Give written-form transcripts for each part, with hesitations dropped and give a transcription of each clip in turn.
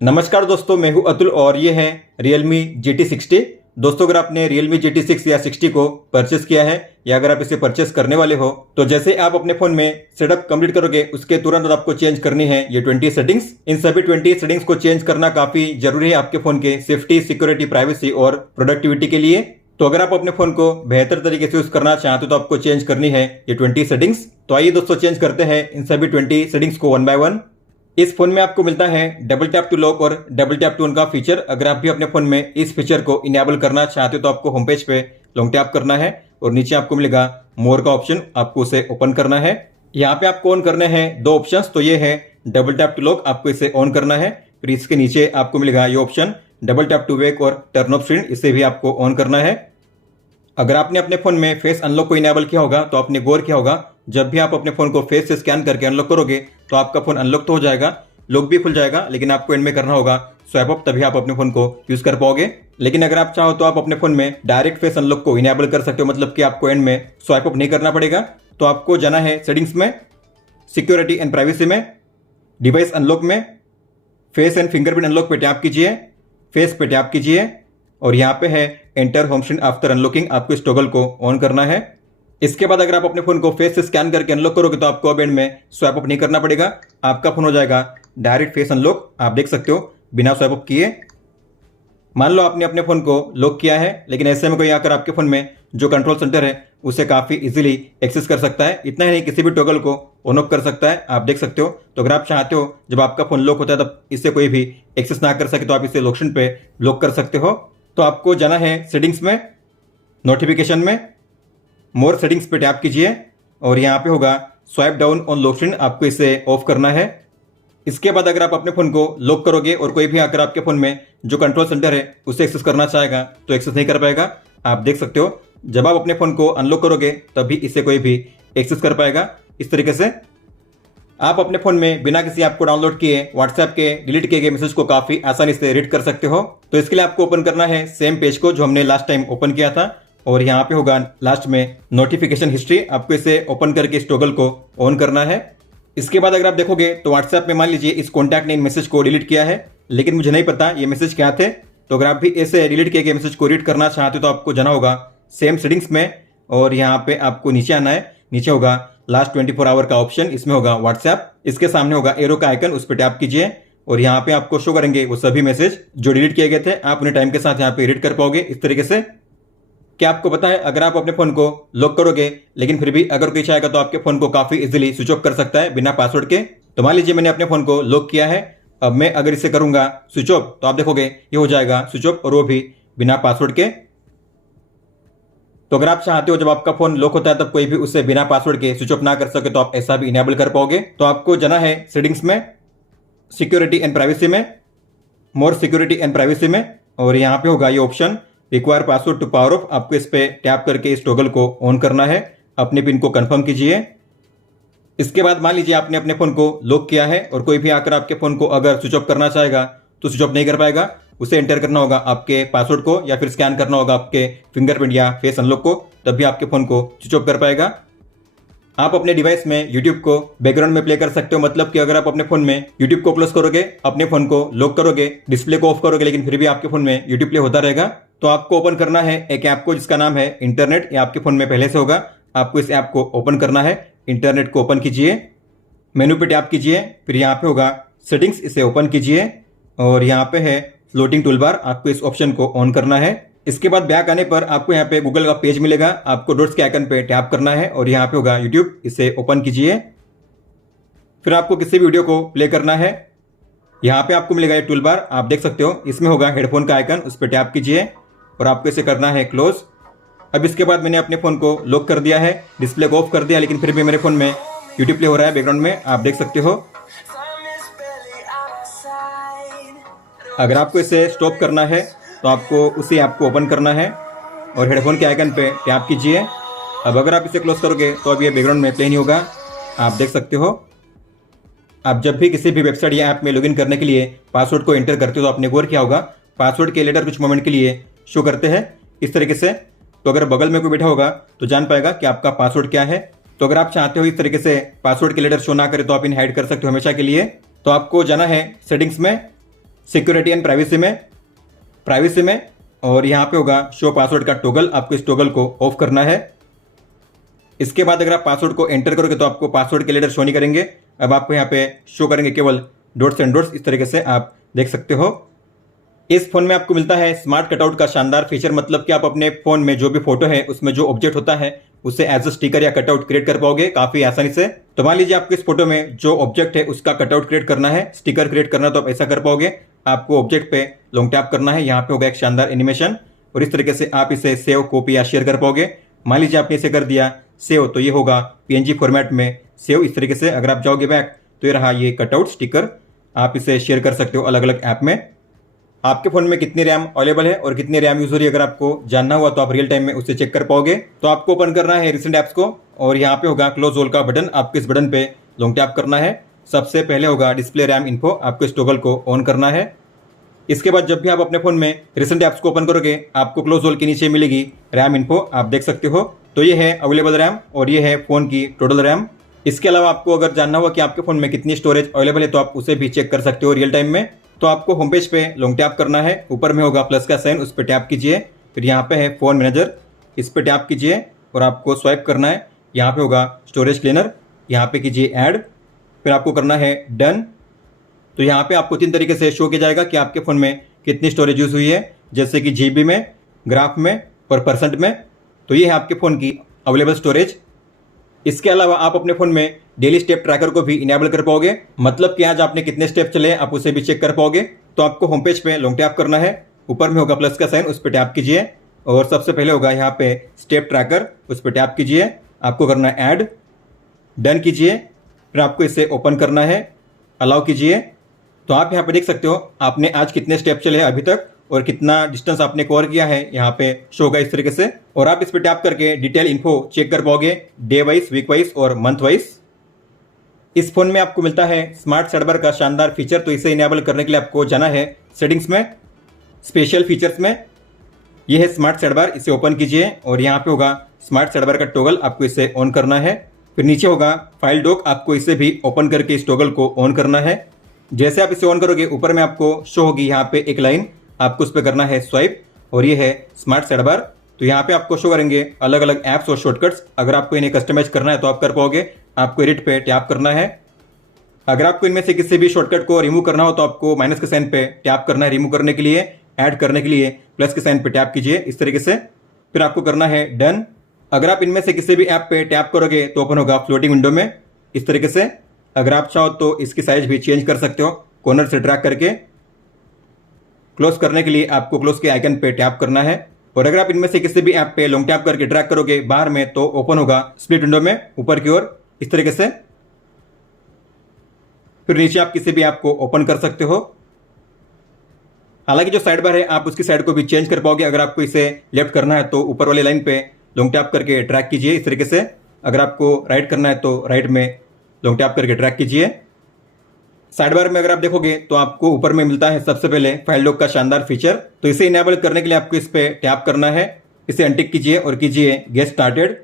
नमस्कार दोस्तों, मैं हूं अतुल और ये है Realme GT60। दोस्तों, अगर आपने Realme GT6 या 60 को परचेस किया है या अगर आप इसे परचेस करने वाले हो तो जैसे आप अपने फोन में सेटअप कंप्लीट करोगे उसके तुरंत बाद आपको चेंज करनी है ये 20 सेटिंग्स। इन सभी 20 सेटिंग्स को चेंज करना काफी जरूरी है आपके फोन के सेफ्टी, सिक्योरिटी, प्राइवेसी और प्रोडक्टिविटी के लिए। तो अगर आप अपने फोन को बेहतर तरीके से यूज करना चाहते हो तो आपको चेंज करनी है ये 20 सेटिंग्स। तो आइए दोस्तों, चेंज करते हैं इन सभी 20 सेटिंग्स को वन बाय वन। इस फोन में आपको मिलता है डबल टैप टू लॉक और डबल टैप टू ऑन का फीचर। अगर आप भी अपने फोन में इस फीचर को इनेबल करना चाहते हो तो आपको होम पेज पे लॉन्ग टैप करना है और नीचे आपको मिलेगा मोर का ऑप्शन, आपको उसे ओपन करना है। यहाँ पे आपको ऑन करने हैं दो ऑप्शंस, तो ये है डबल टैप टू लॉक, आपको इसे ऑन करना है। फिर इसके नीचे आपको मिलेगा ये option double tap to wake और टर्न ऑफ स्क्रीन, इसे भी आपको ऑन करना है। अगर आपने अपने फोन में फेस अनलॉक को इनेबल किया होगा तो आपने गौर किया होगा जब भी आप अपने फोन को फेस से स्कैन करके अनलॉक करोगे तो आपका फोन अनलॉक तो हो जाएगा, लॉक भी खुल जाएगा, लेकिन आपको एंड में करना होगा स्वैप अप, तभी आप अपने फोन को यूज कर पाओगे। लेकिन अगर आप चाहो तो आप अपने फोन में डायरेक्ट फेस अनलॉक को इनेबल कर सकते हो, मतलब कि आपको एंड में स्वैप अप नहीं करना पड़ेगा। तो आपको जाना है सेटिंग्स में, सिक्योरिटी एंड प्राइवेसी में, डिवाइस अनलॉक में, फेस एंड फिंगरप्रिंट अनलॉक पे टैप कीजिए, फेस पे टैप कीजिए और यहाँ पे है enter home screen after unlocking, आपको इस टॉगल को ऑन करना है। इसके बाद अगर आप अपने फोन को फेस से स्कैन करके अनलॉक करोगे तो आपको अब एंड में स्वैप अप नहीं करना पड़ेगा, आपका फोन हो जाएगा डायरेक्ट फेस अनलॉक। आप देख सकते हो बिना स्वैप अप किए। मान लो आपने अपने फोन को लॉक किया है, लेकिन ऐसे में कोई आकर आपके फोन में जो कंट्रोल सेंटर है उसे काफी इजीली एक्सेस कर सकता है। इतना ही नहीं, किसी भी टॉगल को ऑन ऑफ कर सकता है, आप देख सकते हो। तो अगर आप चाहते हो जब आपका फोन लॉक होता है तब इससे कोई भी एक्सेस ना कर सके तो आप इसे लॉक पे लॉक कर सकते हो। तो आपको जाना है सेटिंग्स में, नोटिफिकेशन में, मोर सेटिंग्स पे टैप कीजिए और यहाँ पे होगा swipe down on lock screen, आपको इसे ऑफ करना है। इसके बाद अगर आप अपने फोन को लॉक करोगे और कोई भी आकर आपके फोन में जो कंट्रोल सेंटर है उसे एक्सेस करना चाहेगा तो एक्सेस नहीं कर पाएगा। आप देख सकते हो जब आप अपने फोन को अनलॉक करोगे तभी इसे कोई भी एक्सेस कर पाएगा। इस तरीके से आप अपने फोन में बिना किसी ऐप को डाउनलोड किए व्हाट्सएप के डिलीट किए गए मैसेज को काफी आसानी से रीड कर सकते हो। तो इसके लिए आपको ओपन करना है सेम पेज को जो हमने लास्ट टाइम ओपन किया था और यहाँ पे होगा लास्ट में नोटिफिकेशन हिस्ट्री, आपको इसे ओपन करके इस टॉगल को ऑन करना है। इसके बाद अगर आप देखोगे तो व्हाट्सएप में मान लीजिए इस कॉन्टैक्ट ने इन मैसेज को डिलीट किया है, लेकिन मुझे नहीं पता ये मैसेज क्या थे। तो अगर आप भी ऐसे डिलीट किए गए मैसेज को रीड करना चाहते हो तो आपको जाना होगा सेम सेटिंग्स में और यहाँ पे आपको नीचे आना है। नीचे होगा लास्ट 24 आवर का ऑप्शन, इसमें होगा व्हाट्सएप, इसके सामने होगा एरो का आइकन, उस पर टैप कीजिए और यहाँ पे आपको शो करेंगे वो सभी मैसेज जो डिलीट किए गए थे। आप उन्हें टाइम के साथ यहाँ पे रीड कर पाओगे इस तरीके से। क्या आपको पता है अगर आप अपने फोन को लॉक करोगे लेकिन फिर भी अगर कोई चाहेगा तो आपके फोन को काफी इजीली स्विच ऑफ कर सकता है बिना पासवर्ड के। तो मान लीजिए मैंने अपने फोन को लॉक किया है, अब मैं अगर इसे करूंगा स्विच ऑफ तो आप देखोगे ये हो जाएगा स्विच ऑफ और वो भी बिना पासवर्ड के। तो अगर आप चाहते हो जब आपका फोन लॉक होता है तब कोई भी उसे बिना पासवर्ड के स्विच ऑफ ना कर सके तो आप ऐसा भी इनेबल कर पाओगे। तो आपको जाना है सेटिंग्स में, सिक्योरिटी एंड प्राइवेसी में, मोर सिक्योरिटी एंड प्राइवेसी में और यहाँ पे होगा ये option require password to power off, आपको इस पे टैप करके इस टॉगल को ऑन करना है। अपने पिन को कंफर्म कीजिए। इसके बाद मान लीजिए आपने अपने फोन को लॉक किया है और कोई भी आकर आपके फोन को अगर स्विच ऑफ करना चाहेगा तो स्विच ऑफ नहीं कर पाएगा, उसे एंटर करना होगा आपके पासवर्ड को या फिर स्कैन करना होगा आपके फिंगरप्रिंट या फेस अनलॉक को, तभी आपके फोन को स्विच ऑफ कर पाएगा। आप अपने डिवाइस में यूट्यूब को बैकग्राउंड में प्ले कर सकते हो, मतलब कि अगर आप अपने फोन में यूट्यूब को क्लोज करोगे, अपने फोन को लॉक करोगे, डिस्प्ले को ऑफ करोगे, लेकिन फिर भी आपके फोन में यूट्यूब प्ले होता रहेगा। तो आपको ओपन करना है एक ऐप को जिसका नाम है इंटरनेट, या आपके फोन में पहले से होगा। आपको इस ऐप को ओपन करना है, इंटरनेट को ओपन कीजिए, मेनू पे टैप कीजिए, फिर यहाँ पे होगा सेटिंग्स, इसे ओपन कीजिए और यहाँ पे है फ्लोटिंग टूलबार, आपको इस ऑप्शन को ऑन करना है। इसके बाद बैक आने पर आपको यहाँ पे गूगल का पेज मिलेगा, आपको डॉट्स के आइकन पे टैप करना है और यहाँ पे होगा यूट्यूब, इसे ओपन कीजिए। फिर आपको किसी भी वीडियो को प्ले करना है, यहाँ पे आपको मिलेगा ये टूलबार, आप देख सकते हो, इसमें होगा हेडफोन का आइकन, उस पर टैप कीजिए और आपको इसे करना है क्लोज। अब इसके बाद मैंने अपने फोन को लॉक कर दिया है, डिस्प्ले को ऑफ कर दिया, लेकिन फिर भी मेरे फोन में यूट्यूब प्ले हो रहा है बैकग्राउंड में, आप देख सकते हो। अगर आपको इसे स्टॉप करना है तो आपको उसी ऐप को ओपन करना है और हेडफोन के आइकन पे टैप कीजिए। अब अगर आप इसे क्लोज करोगे तो अब ये बैकग्राउंड में प्ले नहीं होगा, आप देख सकते हो। आप जब भी किसी भी वेबसाइट या ऐप में लॉगिन करने के लिए पासवर्ड को एंटर करते हो तो आपने गौर किया होगा पासवर्ड के लेटर कुछ मोमेंट के लिए शो करते हैं इस तरीके से। तो अगर बगल में कोई बैठा होगा तो जान पाएगा कि आपका पासवर्ड क्या है। तो अगर आप चाहते हो इस तरीके से पासवर्ड के लेटर शो ना करे तो आप इन्हें हाइड कर सकते हो हमेशा के लिए। तो आपको जाना है सेटिंग्स में, सिक्योरिटी एंड प्राइवेसी में और यहाँ पे होगा शो पासवर्ड का टॉगल, आपको इस टॉगल को ऑफ करना है। इसके बाद अगर आप पासवर्ड को एंटर करोगे तो आपको पासवर्ड के लेटर शो नहीं करेंगे, अब आपको यहाँ पे शो करेंगे केवल डॉट्स एंड डॉट्स, इस तरीके से आप देख सकते हो। इस फोन में आपको मिलता है स्मार्ट कटआउट का शानदार फीचर, मतलब कि आप अपने फोन में जो भी फोटो है उसमें जो ऑब्जेक्ट होता है उसे एज अ स्टिकर या कटआउट क्रिएट कर पाओगे काफी आसानी से। तो मान लीजिए आपको इस फोटो में जो ऑब्जेक्ट है उसका कटआउट क्रिएट करना है, स्टिकर क्रिएट करना, तो आप ऐसा कर पाओगे। आपको ऑब्जेक्ट पे लॉन्ग टैप करना है, यहाँ पे होगा एक शानदार एनिमेशन और इस तरीके से आप इसे सेव, कॉपी या शेयर कर पाओगे। मान लीजिए आपने इसे कर दिया सेव, तो ये होगा PNG फॉर्मेट में सेव। इस तरीके से अगर आप जाओगे बैक तो ये रहा ये कटआउट स्टिकर, आप इसे शेयर कर सकते हो अलग अलग ऐप में। आपके फोन में कितनी रैम अवेलेबल है और कितनी रैम यूज हो रही है अगर आपको जानना हुआ तो आप रियल टाइम में उसे चेक कर पाओगे। तो आपको ओपन करना है रिसेंट ऐप्स को और यहाँ पे होगा क्लोज ऑल का बटन, आपको इस बटन पे लॉन्ग टैप करना है। सबसे पहले होगा डिस्प्ले रैम इन्फो, आपको इस टॉगल को ऑन करना है। इसके बाद जब भी आप अपने फोन में रिसेंट ऐप्स को ओपन करोगे आपको क्लोज ऑल के नीचे मिलेगी रैम इन्फो, आप देख सकते हो। तो ये है अवेलेबल रैम और ये है फोन की टोटल रैम। इसके अलावा आपको अगर जानना हुआ कि आपके फोन में कितनी स्टोरेज अवेलेबल है तो आप उसे भी चेक कर सकते हो रियल टाइम में। तो आपको होम पेज पे लॉन्ग टैप करना है, ऊपर में होगा प्लस का साइन, उस पर टैप कीजिए। फिर यहाँ पे है फोन मैनेजर, इस पर टैप कीजिए और आपको स्वाइप करना है। यहाँ पे होगा स्टोरेज क्लीनर, यहाँ पे कीजिए ऐड, फिर आपको करना है डन। तो यहाँ पे आपको 3 तरीके से शो किया जाएगा कि आपके फ़ोन में कितनी स्टोरेज यूज़ हुई है, जैसे कि GB में, ग्राफ में और परसेंट में। तो ये है आपके फ़ोन की अवेलेबल स्टोरेज। इसके अलावा आप अपने फ़ोन में डेली स्टेप ट्रैकर को भी इनेबल कर पाओगे, मतलब कि आज आपने कितने स्टेप चले आप उसे भी चेक कर पाओगे। तो आपको होम पेज पे लॉन्ग टैप करना है, ऊपर में होगा प्लस का साइन, उस पर टैप कीजिए और सबसे पहले होगा यहाँ पे स्टेप ट्रैकर, उस पर टैप कीजिए। आपको करना है ऐड, डन कीजिए, फिर आपको इसे ओपन करना है, अलाउ कीजिए। तो आप यहाँ पे देख सकते हो आपने आज कितने स्टेप चले हैं अभी तक और कितना डिस्टेंस आपने कवर किया है, यहाँ पे शो होगा इस तरीके से। और आप इस पर टैप करके डिटेल इन्फो चेक कर पाओगे, डे वाइज, वीक वाइज और मंथ वाइज। इस फोन में आपको मिलता है स्मार्ट सेट बार का शानदार फीचर, तो इसे इनेबल करने के लिए आपको जाना है सेटिंग्स में, स्पेशल फीचर्स में। यह है स्मार्ट सेट बार, इसे ओपन कीजिए और यहाँ पे होगा स्मार्ट सेट बार का टॉगल, आपको इसे ऑन करना है। फिर नीचे होगा फाइल डॉक, आपको इसे भी ओपन करके इस टॉगल को ऑन करना है। जैसे आप इसे ऑन करोगे ऊपर में आपको शो होगी यहाँ पे एक लाइन, आपको उस पर करना है स्वाइप और ये है स्मार्ट सेट बार। तो यहाँ पे आपको शो करेंगे अलग अलग ऐप्स और शॉर्टकट्स, अगर आपको इन्हें कस्टमाइज करना है तो आप कर पाओगे। आपको एडिट पे टैप करना है। अगर आपको इनमें से किसी भी शॉर्टकट को रिमूव करना हो तो आपको माइनस के साइन पे टैप करना है रिमूव करने के लिए, ऐड करने के लिए प्लस के साइन पे टैप कीजिए इस तरीके से, फिर आपको करना है डन। अगर आप इनमें से किसी भी ऐप पे टैप करोगे तो ओपन होगा फ्लोटिंग विंडो में इस तरीके से। अगर आप चाहो तो इसकी साइज भी चेंज कर सकते हो कॉर्नर से ड्रैग करके। क्लोज करने के लिए आपको क्लोज के आइकन पे टैप करना है और अगर आप इनमें से किसी भी ऐप पे लॉन्ग टैप करके ड्रैग करोगे बाहर में तो ओपन होगा स्प्लिट विंडो में ऊपर की ओर इस तरीके से। फिर नीचे आप किसी भी ऐप को ओपन कर सकते हो। हालांकि जो साइड बार है आप उसकी साइड को भी चेंज कर पाओगे, अगर आपको इसे लेफ्ट करना है तो ऊपर वाली लाइन पे लॉन्ग टैप करके ड्रैग कीजिए इस तरीके से। अगर आपको राइट करना है तो राइट में लॉन्ग टैप करके ड्रैग कीजिए। साइड बार में अगर आप देखोगे तो आपको ऊपर में मिलता है सबसे पहले फाइल लॉक का शानदार फीचर, तो इसे इनेबल करने के लिए आपको इस पे टैप करना है, इसे अनटिक कीजिए और कीजिए गेट स्टार्टेड।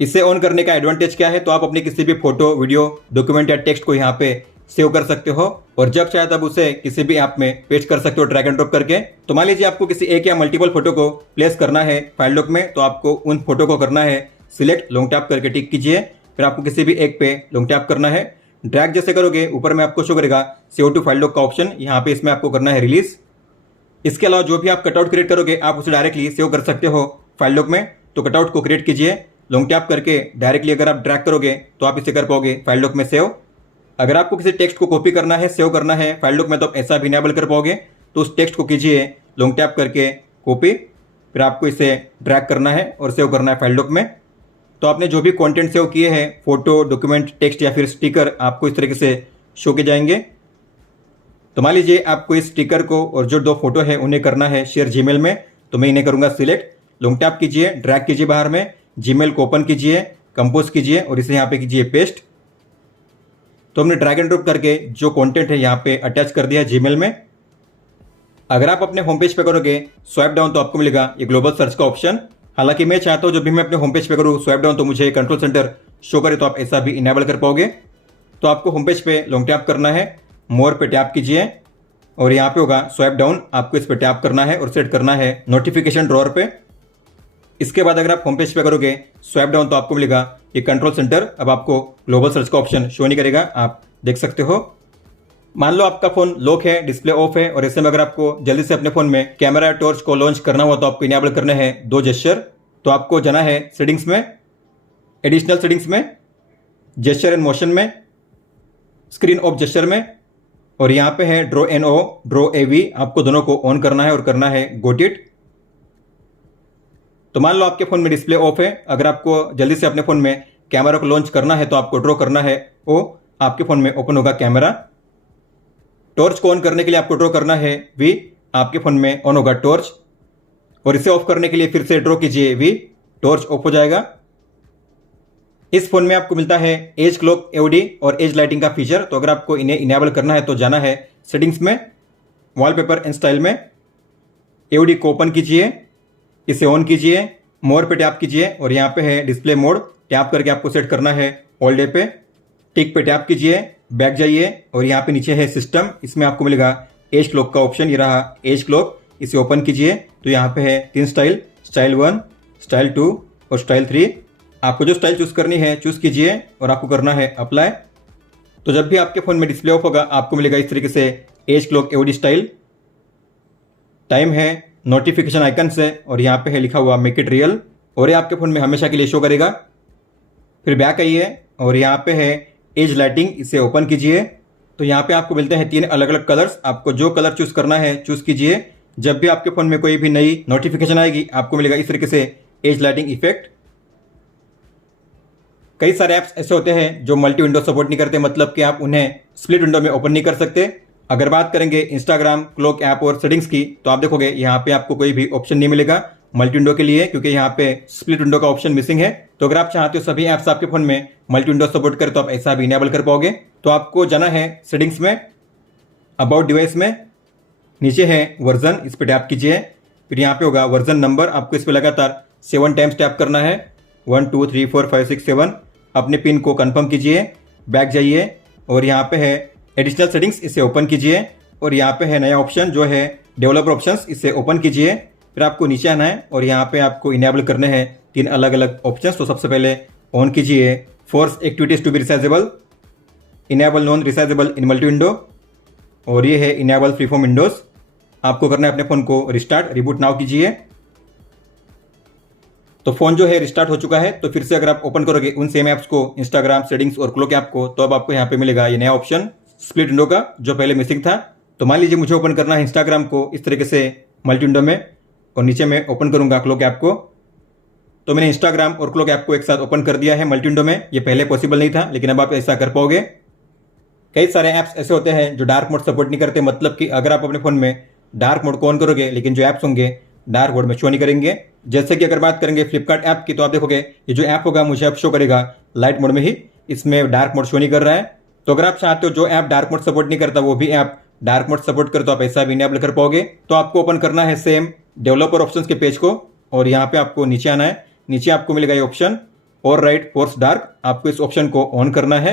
इसे ऑन करने का एडवांटेज क्या है, तो आप अपनी किसी भी फोटो, वीडियो, डॉक्यूमेंट या टेक्स्ट को यहाँ पे सेव कर सकते हो और जब चाहे तब उसे किसी भी ऐप में पेस्ट कर सकते हो ड्रैग एंड ड्रॉप करके। तो मान लीजिए आपको किसी एक या मल्टीपल फोटो को प्लेस करना है फाइल लॉक में, तो आपको उन फोटो को करना है सिलेक्ट, लॉन्ग टैप करके टिक कीजिए, फिर आपको किसी भी एक पे लॉन्ग टैप करना है। ड्रैग जैसे करोगे ऊपर में आपको शो करेगा सेव टू फाइल लॉक का ऑप्शन, यहाँ पे इसमें आपको करना है रिलीज। इसके अलावा जो भी आप कटआउट क्रिएट करोगे आप उसे डायरेक्टली सेव कर सकते हो फाइल लॉक में। तो कटआउट को क्रिएट कीजिए, लॉन्ग टैप करके डायरेक्टली अगर आप ड्रैग करोगे तो आप इसे कर पाओगे फाइल लॉक में सेव। अगर आपको किसी टेक्स्ट को कॉपी करना है, सेव करना है फाइल लॉक में, तो आप ऐसा भी इनेबल कर पाओगे। तो उस टेक्स्ट को कीजिए लॉन्ग टैप करके कॉपी, फिर आपको इसे ड्रैग करना है और सेव करना है फाइल लॉक में। तो आपने जो भी कंटेंट सेव किए हैं, फोटो, डॉक्यूमेंट, टेक्स्ट या फिर स्टिकर, आपको इस तरीके से शो किए जाएंगे। तो मान लीजिए आपको इस स्टिकर को और जो 2 फोटो है उन्हें करना है शेयर जीमेल में, तो मैं इन्हें करूंगा सिलेक्ट, लॉन्ग टैप कीजिए, ड्रैग कीजिए बाहर में, जीमेल को ओपन कीजिए, कंपोज कीजिए और इसे यहाँ पे कीजिए पेस्ट। तो हमने ड्रैग एंड ड्रॉप करके जो कंटेंट है यहाँ पे अटैच कर दिया जीमेल में। अगर आप अपने होम पेज पे करोगे स्वाइप डाउन तो आपको मिलेगा ये ग्लोबल सर्च का ऑप्शन। हालांकि मैं चाहता हूं जब भी मैं अपने होम पेज पे करूँ स्वाइप डाउन तो मुझे कंट्रोल सेंटर शो करे, तो आप ऐसा भी इनेबल कर पाओगे। तो आपको होम पेज पे लॉन्ग टैप करना है, मोर पे टैप कीजिए, और यहाँ पे होगा स्वाइप डाउन, आपको इस पर टैप करना है और सेट करना है नोटिफिकेशन ड्रॉअर पे। इसके बाद अगर आप होम पेज पे करोगे स्वाइप डाउन तो आपको मिलेगा ये कंट्रोल सेंटर। अब आपको ग्लोबल सर्च का ऑप्शन शो नहीं करेगा, आप देख सकते हो। मान लो आपका फोन लॉक है, डिस्प्ले ऑफ है और ऐसे में अगर आपको जल्दी से अपने फोन में कैमरा टॉर्च को लॉन्च करना हुआ तो आपको इनेबल करने हैं 2 जेस्चर। तो आपको जाना है सेटिंग्स में, एडिशनल सेटिंग्स में, जेस्चर एंड मोशन में, स्क्रीन ऑफ जेस्चर में, और यहाँ पे है draw an O, draw a V, आपको दोनों को ऑन करना है और करना है गोट इट। तो मान लो आपके फोन में डिस्प्ले ऑफ है, अगर आपको जल्दी से अपने फोन में कैमरा को लॉन्च करना है तो आपको ड्रॉ करना है ओ, आपके फोन में ओपन होगा कैमरा। टॉर्च को ऑन करने के लिए आपको ड्रॉ करना है वी, आपके फोन में ऑन होगा टॉर्च। और इसे ऑफ करने के लिए फिर से ड्रॉ कीजिए वी, टॉर्च ऑफ हो जाएगा। इस फोन में आपको मिलता है एज क्लॉक, एओडी और एज लाइटिंग का फीचर। तो अगर आपको इन्हें इनेबल करना है तो जाना है सेटिंग्स में, वॉलपेपर एंड स्टाइल में, एओडी को ओपन कीजिए, इसे ऑन कीजिए, मोर पे टैप कीजिए और यहाँ पे है डिस्प्ले मोड, टैप करके आपको सेट करना है ऑल डे पे। टिक पे टैप कीजिए, बैक जाइए और यहाँ पे नीचे है सिस्टम, इसमें आपको मिलेगा एज क्लॉक का ऑप्शन, ये रहा एज क्लॉक, इसे ओपन कीजिए। तो यहाँ पे है 3 स्टाइल, स्टाइल 1, स्टाइल 2 और स्टाइल 3। आपको जो स्टाइल चूज करनी है चूज कीजिए और आपको करना है अप्लाई। तो जब भी आपके फोन में डिस्प्ले ऑफ होगा आपको मिलेगा इस तरीके से edge clock AOD style. Time है नोटिफिकेशन आइकन से और यहाँ पे है लिखा हुआ मेक इट रियल, और ये आपके फोन में हमेशा के लिए शो करेगा। फिर बैक आइए और यहाँ पे है एज लाइटिंग, इसे ओपन कीजिए। तो यहाँ पे आपको मिलते हैं 3 अलग अलग कलर्स, आपको जो कलर चूज करना है चूज कीजिए। जब भी आपके फोन में कोई भी नई नोटिफिकेशन आएगी आपको मिलेगा इस तरीके से एज लाइटिंग इफेक्ट। कई सारे ऐप्स ऐसे होते हैं जो मल्टी विंडो सपोर्ट नहीं करते, मतलब कि आप उन्हें स्प्लिट विंडो में ओपन नहीं कर सकते। अगर बात करेंगे इंस्टाग्राम, क्लॉक ऐप और सेटिंग्स की तो आप देखोगे यहाँ पे आपको कोई भी ऑप्शन नहीं मिलेगा मल्टी विंडो के लिए, क्योंकि यहाँ पे स्प्लिट विंडो का ऑप्शन मिसिंग है। तो अगर आप चाहते हो सभी ऐप्स आपके फोन में मल्टी विंडो सपोर्ट करें तो आप ऐसा भी इनेबल कर पाओगे। तो आपको जाना है सेटिंग्स में, अबाउट डिवाइस में, नीचे है वर्जन, इस पर टैप कीजिए। फिर यहाँ पे होगा वर्जन नंबर, आपको इस पर लगातार 7 टाइम्स टैप करना है, 1 2 3 4 5 6 7। अपने पिन को कंफर्म कीजिए, बैक जाइए और यहाँ पे है एडिशनल सेटिंग्स, इसे ओपन कीजिए और यहाँ पे है नया ऑप्शन जो है डेवलपर ऑप्शंस, इसे ओपन कीजिए। फिर आपको नीचे आना है और यहाँ पे आपको इनेबल करने हैं 3 अलग अलग ऑप्शंस। तो सबसे पहले ऑन कीजिए force activities to be resizable, enable non resizable in multi window, और ये है इनेबल फ्री फॉर्म विंडोज। आपको करना है अपने फोन को रिस्टार्ट, रिबूट नाउ कीजिए। तो फोन जो है रिस्टार्ट हो चुका है। तो फिर से अगर आप ओपन करोगे उन सेम ऐप्स को, इंस्टाग्राम, सेटिंग्स और क्लॉक ऐप को, तो अब आपको यहाँ पे मिलेगा ये नया ऑप्शन स्प्लिट विंडो का, जो पहले मिसिंग था। तो मान लीजिए मुझे ओपन करना है इंस्टाग्राम को इस तरीके से मल्टी विंडो में, और नीचे मैं ओपन करूंगा क्लॉक ऐप को। तो मैंने इंस्टाग्राम और क्लॉक ऐप को एक साथ ओपन कर दिया है मल्टी विंडो में, ये पहले पॉसिबल नहीं था लेकिन अब आप ऐसा कर पाओगे। कई सारे ऐप्स ऐसे होते हैं जो डार्क मोड सपोर्ट नहीं करते, मतलब कि अगर आप अपने फोन में डार्क मोड को ऑन करोगे लेकिन जो ऐप्स होंगे डार्क मोड में शो नहीं करेंगे। जैसे कि अगर बात करेंगे फ्लिपकार्ट ऐप की, तो आप देखोगे ये जो ऐप होगा मुझे अब शो करेगा लाइट मोड में ही, इसमें डार्क मोड शो नहीं कर रहा है। तो अगर आप चाहते हो जो ऐप डार्क मोड सपोर्ट नहीं करता वो भी ऐप डार्क मोड सपोर्ट करे तो आप ऐसा भी इनेबल कर पाओगे। तो आपको ओपन करना है सेम डेवलपर ऑप्शंस के पेज को और यहाँ पे आपको नीचे आना है। नीचे आपको मिलेगा ये ऑप्शन और राइट फोर्स डार्क, आपको इस ऑप्शन को ऑन करना है।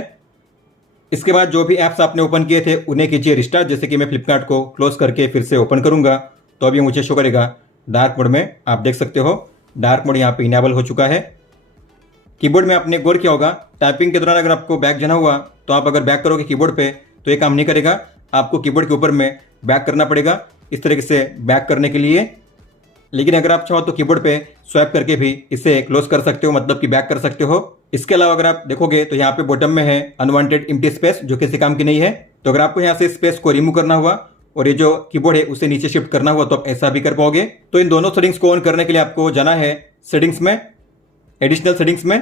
इसके बाद जो भी ऐप्स आपने ओपन किए थे उन्हें कीजिए रिस्टार्ट। जैसे कि मैं फ्लिपकार्ट को क्लोज करके फिर से ओपन करूंगा तो अभी मुझे शो करेगा डार्क मोड में, आप देख सकते हो डार्क मोड यहाँ पे इनेबल हो चुका है। कीबोर्ड में आपने गौर किया होगा टाइपिंग के दौरान अगर आपको बैक जाना हुआ तो आप अगर बैक करोगे कीबोर्ड पे तो ये काम नहीं करेगा, आपको कीबोर्ड के ऊपर में बैक करना पड़ेगा इस तरीके से बैक करने के लिए। लेकिन अगर आप चाहो तो कीबोर्ड पे स्वैप करके भी इसे क्लोज कर सकते हो, मतलब कि बैक कर सकते हो। इसके अलावा अगर आप देखोगे तो यहाँ पे बॉटम में है अनवांटेड एम्प्टी स्पेस, जो किसी काम की नहीं है। तो अगर आपको यहाँ से स्पेस को रिमूव करना हुआ और ये जो कीबोर्ड है उसे नीचे शिफ्ट करना हुआ तो आप ऐसा भी कर पाओगे। तो इन दोनों सेटिंग्स को ऑन करने के लिए आपको जाना है सेटिंग्स में, एडिशनल सेटिंग्स में,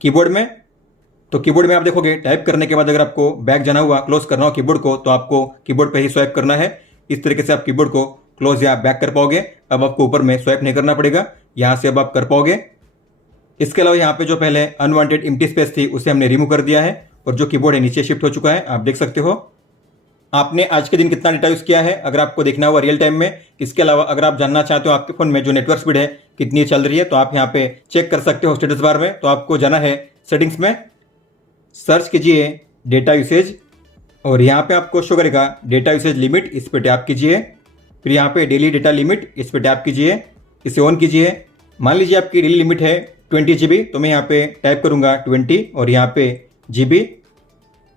कीबोर्ड में। तो कीबोर्ड में आप देखोगे टाइप करने के बाद अगर आपको बैक जाना हुआ, क्लोज करना हो कीबोर्ड को, तो आपको कीबोर्ड पे ही स्वैप करना है। इस तरीके से आप कीबोर्ड को क्लोज या बैक कर पाओगे। अब आपको ऊपर में स्वैप नहीं करना पड़ेगा, यहाँ से अब आप कर पाओगे। इसके अलावा यहाँ पे जो पहले अनवांटेड एम्प्टी स्पेस थी उसे हमने रिमूव कर दिया है और जो कीबोर्ड है नीचे शिफ्ट हो चुका है, आप देख सकते हो। आपने आज के दिन कितना डेटा यूज किया है अगर आपको देखना हुआ रियल टाइम में। इसके अलावा अगर आप जानना चाहते हो आपके फोन में जो नेटवर्क स्पीड है कितनी चल रही है तो आप यहाँ पे चेक कर सकते हो स्टेटस बार में। तो आपको जाना है सेटिंग्स में, सर्च कीजिए डेटा यूसेज, और यहाँ पे आपको शो करेगा डेटा यूसेज लिमिट, इस पर टैप कीजिए। फिर यहाँ पे डेली डेटा लिमिट, इस पर टैप कीजिए, इसे ऑन कीजिए। मान लीजिए आपकी डेली लिमिट है 20 GB, तो मैं यहाँ पे टाइप करूँगा 20 और यहाँ पे GB,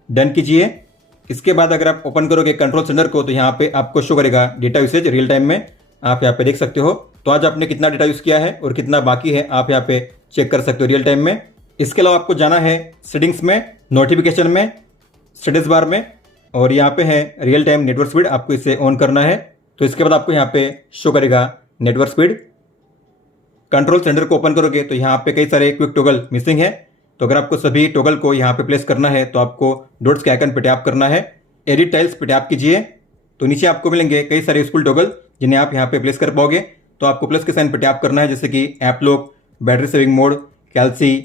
डन कीजिए। इसके बाद अगर आप ओपन करोगे कंट्रोल सेंटर को तो यहाँ पे आपको शो करेगा डेटा यूसेज रियल टाइम में, आप यहाँ पे देख सकते हो। तो आज आपने कितना डेटा यूज़ किया है और कितना बाकी है आप यहाँ पे चेक कर सकते हो रियल टाइम में। इसके अलावा आपको जाना है सेटिंग्स में, नोटिफिकेशन में, स्टेटस बार में, और यहाँ पे है रियल टाइम नेटवर्क स्पीड, आपको इसे ऑन करना है। तो इसके बाद आपको यहाँ पे शो करेगा नेटवर्क स्पीड। कंट्रोल सेंटर को ओपन करोगे तो यहाँ पे कई सारे क्विक टॉगल मिसिंग है। तो अगर आपको सभी टॉगल को यहाँ पे प्लेस करना है तो आपको डॉट्स के आइकन पे टैप करना है, एडिट टाइल्स पे टैप कीजिए। तो नीचे आपको मिलेंगे कई सारे यूजफुल टॉगल जिन्हें आप यहाँ पे प्लेस कर पाओगे। तो आपको प्लस के साइन पे टैप करना है, जैसे कि app lock, battery saving mode, कैल्सी।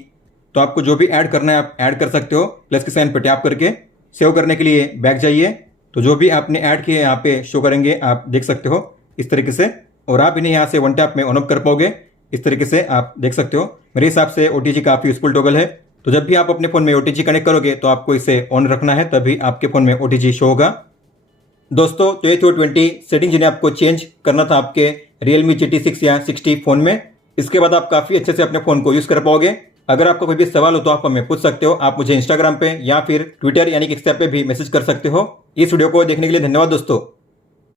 तो आपको जो भी ऐड करना है आप ऐड कर सकते हो प्लस के साइन पे टैप करके। सेव करने के लिए बैक जाइए, तो जो भी आपने ऐड किए यहाँ पे शो करेंगे, आप देख सकते हो इस तरीके से। और आप इन्हें यहाँ से वन टैप में ऑन ऑफ कर पाओगे, इस तरीके से आप देख सकते हो। मेरे हिसाब से OTG काफ़ी यूजफुल टॉगल है। तो जब भी आप अपने फ़ोन में OTG कनेक्ट करोगे तो आपको इसे ऑन रखना है, तभी आपके फ़ोन में OTG शो होगा। दोस्तों, तो ये थी 20 सेटिंग जिन्हें आपको चेंज करना था आपके Realme GT6 या 60 फ़ोन में। इसके बाद आप काफ़ी अच्छे से अपने फ़ोन को यूज़ कर पाओगे। अगर आपको कोई भी सवाल हो तो आप हमें पूछ सकते हो। आप मुझे इंस्टाग्राम पे या फिर ट्विटर यानी कि एक्स पे भी मैसेज कर सकते हो। इस वीडियो को देखने के लिए धन्यवाद दोस्तों।